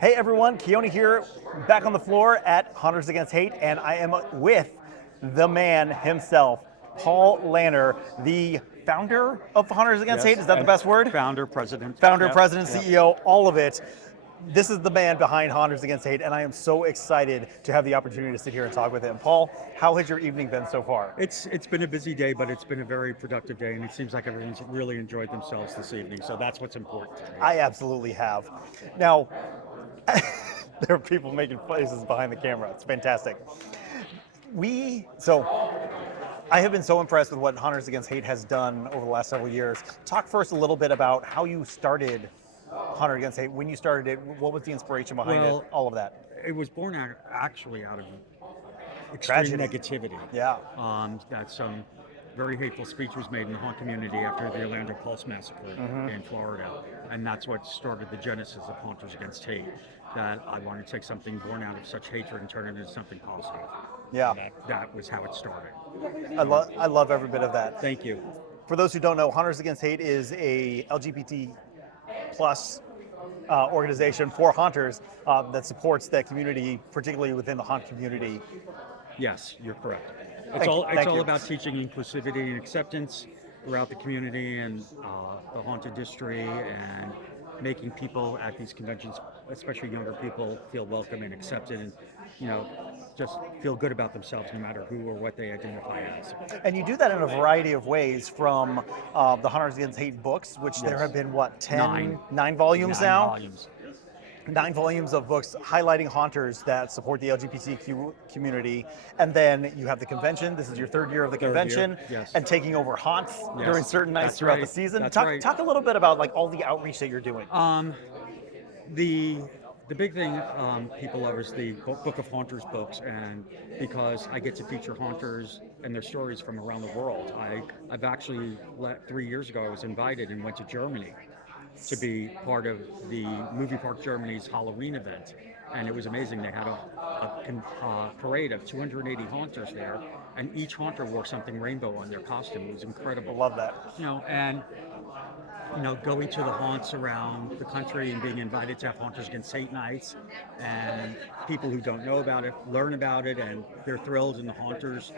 Hey everyone, Keoni here, back on the floor at Hunters Against Hate, and I am with the man himself, Paul Lanner, the founder of Hunters Against Hate. Is that the and best word? Founder, president. Founder, Yep, president, yep. CEO, all of it. This is the man behind Hunters Against Hate, and I am so excited to have the opportunity to sit here and talk with him. Paul, how has your evening been so far? It's been a busy day, but it's been a very productive day, and it seems like everyone's really enjoyed themselves this evening. So that's what's important to me. I absolutely have. Now, there are people making faces behind the camera. It's fantastic. So I have been so impressed with what Hunters Against Hate has done over the last several years. Talk first a little bit about how you started Hunter Against Hate. When you started it, what was the inspiration behind Well, it? All of that. It was born actually out of extreme Tragedy. negativity. Yeah. That some very hateful speech was made in the haunt community after the Orlando Pulse massacre in Florida, and that's what started the genesis of Hunters Against Hate. That I wanted to take something born out of such hatred and turn it into something positive. Yeah. And that was how it started. I love every bit of that. Thank you. For those who don't know, Hunters Against Hate is a LGBT plus organization for hunters that supports that community, particularly within the hunt community. Yes, you're correct. Thank you. It's all about teaching inclusivity and acceptance throughout the community and the haunted industry, and making people at these conventions, especially younger people, feel welcome and accepted, and just feel good about themselves no matter who or what they identify as. And you do that in a variety of ways, from the Hunters Against Hate books, which there Yes. have been, what, 10, Nine. nine volumes Nine now? volumes. 9 volumes of books highlighting haunters that support the LGBTQ community. And then you have the convention. This is your third year of the Third convention. year, yes. And taking over haunts Yes, during certain nights that's throughout the right, season. that's Talk, right. talk a little bit about like all the outreach that you're doing. The big thing people love is the Book of Haunters books, and because I get to feature haunters and their stories from around the world. I've actually 3 years ago I was invited and went to Germany to be part of the Movie Park Germany's Halloween event, and it was amazing. They had a parade of 280 haunters there, and each haunter wore something rainbow on their costume. It was incredible. Love that. And going to the haunts around the country and being invited to have Hunters Against Hate nights, and people who don't know about it learn about it, and they're thrilled, and the haunters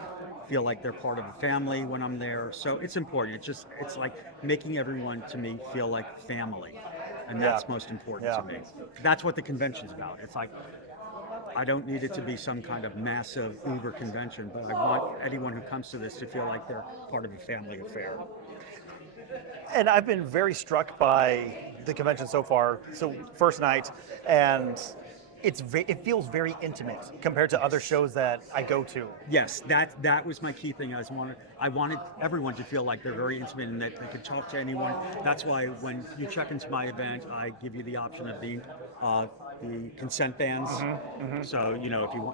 feel like they're part of a family when I'm there. So it's important. It's like making everyone, to me, feel like family, and that's most important to me. That's what the convention's about. It's like, I don't need it to be some kind of massive Uber convention, but I want anyone who comes to this to feel like they're part of a family affair. And I've been very struck by the convention so far. So first night, and it feels very intimate compared to other shows that I go to. Yes, that was my key thing. I wanted everyone to feel like they're very intimate and that they could talk to anyone. That's why when you check into my event, I give you the option of being the consent bands. So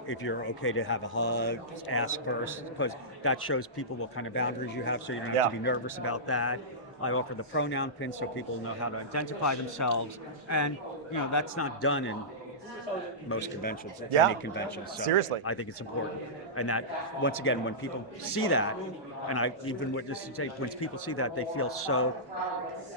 if you're okay to have a hug, just ask first, because that shows people what kind of boundaries you have, so you don't have to be nervous about that. I offer the pronoun pin so people know how to identify themselves, and that's not done in most conventions, any conventions. So Seriously. I think it's important. And that, once again, when people see that, and I even witnessed it today, when people see that, they feel so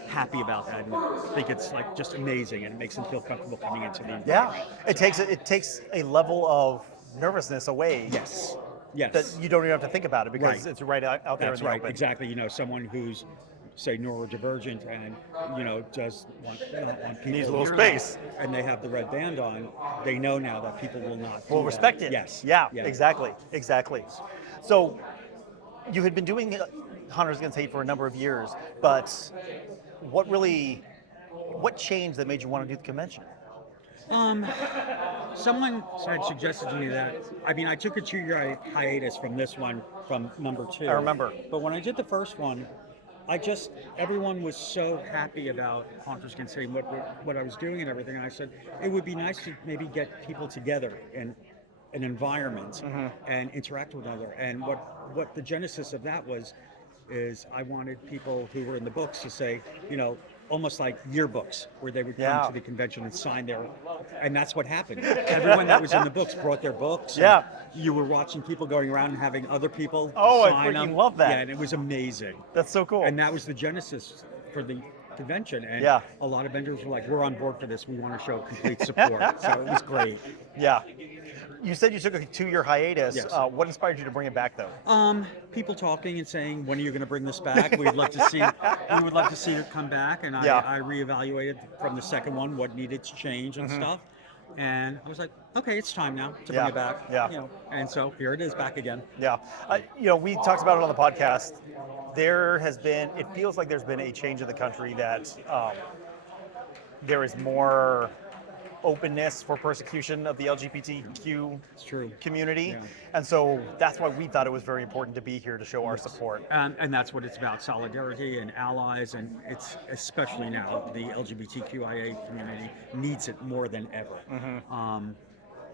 happy about that and think it's like just amazing, and it makes them feel comfortable coming into the environment. Yeah, it takes a level of nervousness away. Yes. That you don't even have to think about it because it's right out there. That's in the right, open. exactly. Someone who's, say, neurodivergent and does want people Needs a little to hear space, that, and they have the red band on, they know now that people will not will respect that. it. Yes. Yeah. Exactly. So you had been doing Hunters Against Hate for a number of years, but what changed that made you want to do the convention? Someone had suggested to me that, I took a 2-year hiatus from this one, from number 2. I remember. But when I did the first one, everyone was so happy about Hunters Against Hate, what I was doing and everything. And I said, it would be nice to maybe get people together in an environment and interact with one another. And what the genesis of that was, is I wanted people who were in the books to say, almost like yearbooks, where they would come to the convention and sign their, and that's what happened. Everyone that was in the books brought their books. Yeah. You were watching people going around and having other people I sign freaking them. love that. Yeah, and it was amazing. That's so cool. And that was the genesis for the convention, and Yeah. a lot of vendors were like, "We're on board for this. We want to show complete support." So it was great. Yeah. You said you took a 2-year hiatus. Yes. What inspired you to bring it back, though? People talking and saying, "When are you going to bring this back? We'd love to see. We would love to see it come back." And Yeah. I reevaluated from the second one what needed to change and stuff. And I was like, "Okay, it's time now to bring it back." Yeah. You know, and so here it is, back again. Yeah. We talked about it on the podcast. It feels like there's been a change in the country that there is more openness for persecution of the LGBTQ It's true. community. Yeah. And so that's why we thought it was very important to be here to show our support. And that's what it's about, solidarity and allies, and it's especially now the LGBTQIA community needs it more than ever.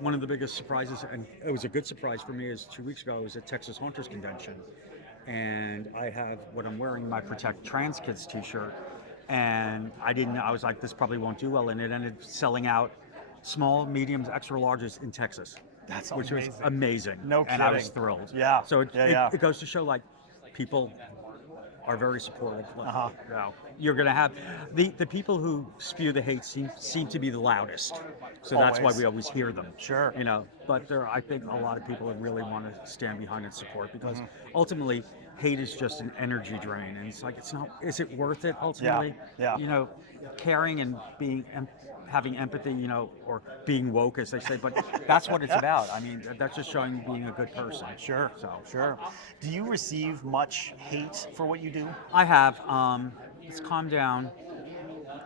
One of the biggest surprises, and it was a good surprise for me, is 2 weeks ago I was at Texas Haunters Convention, and I have what I'm wearing, my Protect Trans Kids t-shirt, and I was like, this probably won't do well, and it ended selling out small, mediums, extra larges in Texas. That's which amazing. was amazing. No And I was kidding. thrilled. Yeah. So Yeah. it goes to show, like, people are very supportive. Like, Uh-huh. you know, you're going to have the people who spew the hate seem to be the loudest. So that's why Always. we always hear them. Sure. You know, but I think a lot of people really want to stand behind and support, because ultimately hate is just an energy drain, and it's like, it's not. Is it worth it ultimately? Yeah. You know, caring and having empathy, you know, or being woke, as they say, but that's what it's about. I mean, that's just showing you being a good person. Sure. So Sure. Do you receive much hate for what you do? I have. It's calmed down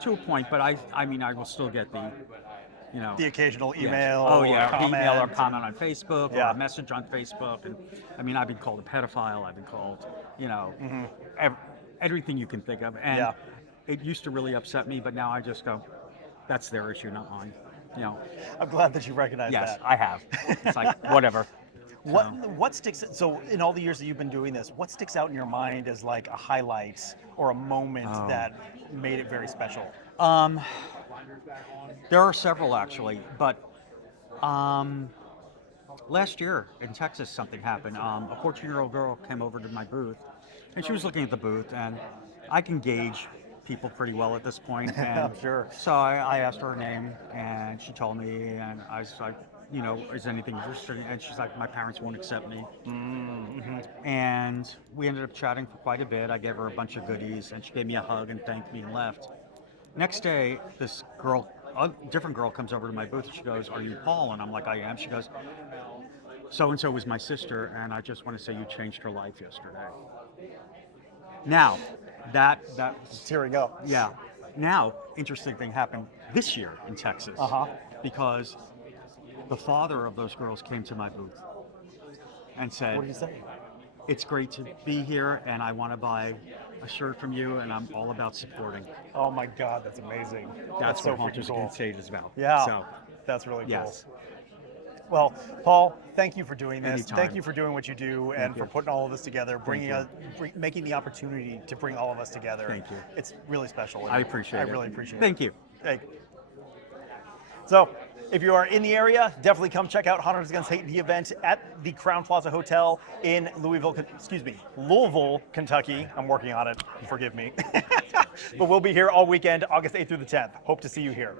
to a point, but I mean, I will still get The occasional yes. email Oh or yeah, comment. email or comment on Facebook, Yeah. or a message on Facebook, and I mean, I've been called a pedophile. I've been called, you know, everything you can think of, and Yeah. it used to really upset me, but now I just go, that's their issue, not mine. You know. I'm glad that you recognize Yes, that. I have. It's like whatever. What sticks? So in all the years that you've been doing this, what sticks out in your mind as like a highlight or a moment Oh. that made it very special? There are several actually, but last year in Texas something happened. A 14-year-old girl came over to my booth, and she was looking at the booth, and I can gauge people pretty well at this point. And I'm sure. So I asked her name, and she told me, and I was like, you know, is anything interesting? And she's like, my parents won't accept me. And we ended up chatting for quite a bit. I gave her a bunch of goodies, and she gave me a hug and thanked me and left. Next day, this girl, a different girl, comes over to my booth, and she goes, "Are you Paul?" And I'm like, "I am." She goes, "So-and-so was my sister, and I just want to say you changed her life yesterday." Now, that Tearing up. yeah. Now, interesting thing happened this year in Texas, because the father of those girls came to my booth and said, What did you say? "It's great to be here, and I want to buy a shirt from you, and I'm all about supporting." Oh my God, that's amazing. That's so what Haunters freaking cool. Against Hate is about. Yeah, So, that's really yes. cool. Well, Paul, thank you for doing this. Anytime. Thank you for doing what you do and for you. putting all of this together, you. making the opportunity to bring all of us together. Thank you. It's really special. I appreciate it. I really appreciate it. Thank you. Thank you. So, if you are in the area, definitely come check out Hunters Against Hate, the event at the Crown Plaza Hotel in Louisville, Kentucky. I'm working on it, forgive me. But we'll be here all weekend, August 8th through the 10th. Hope to see you here.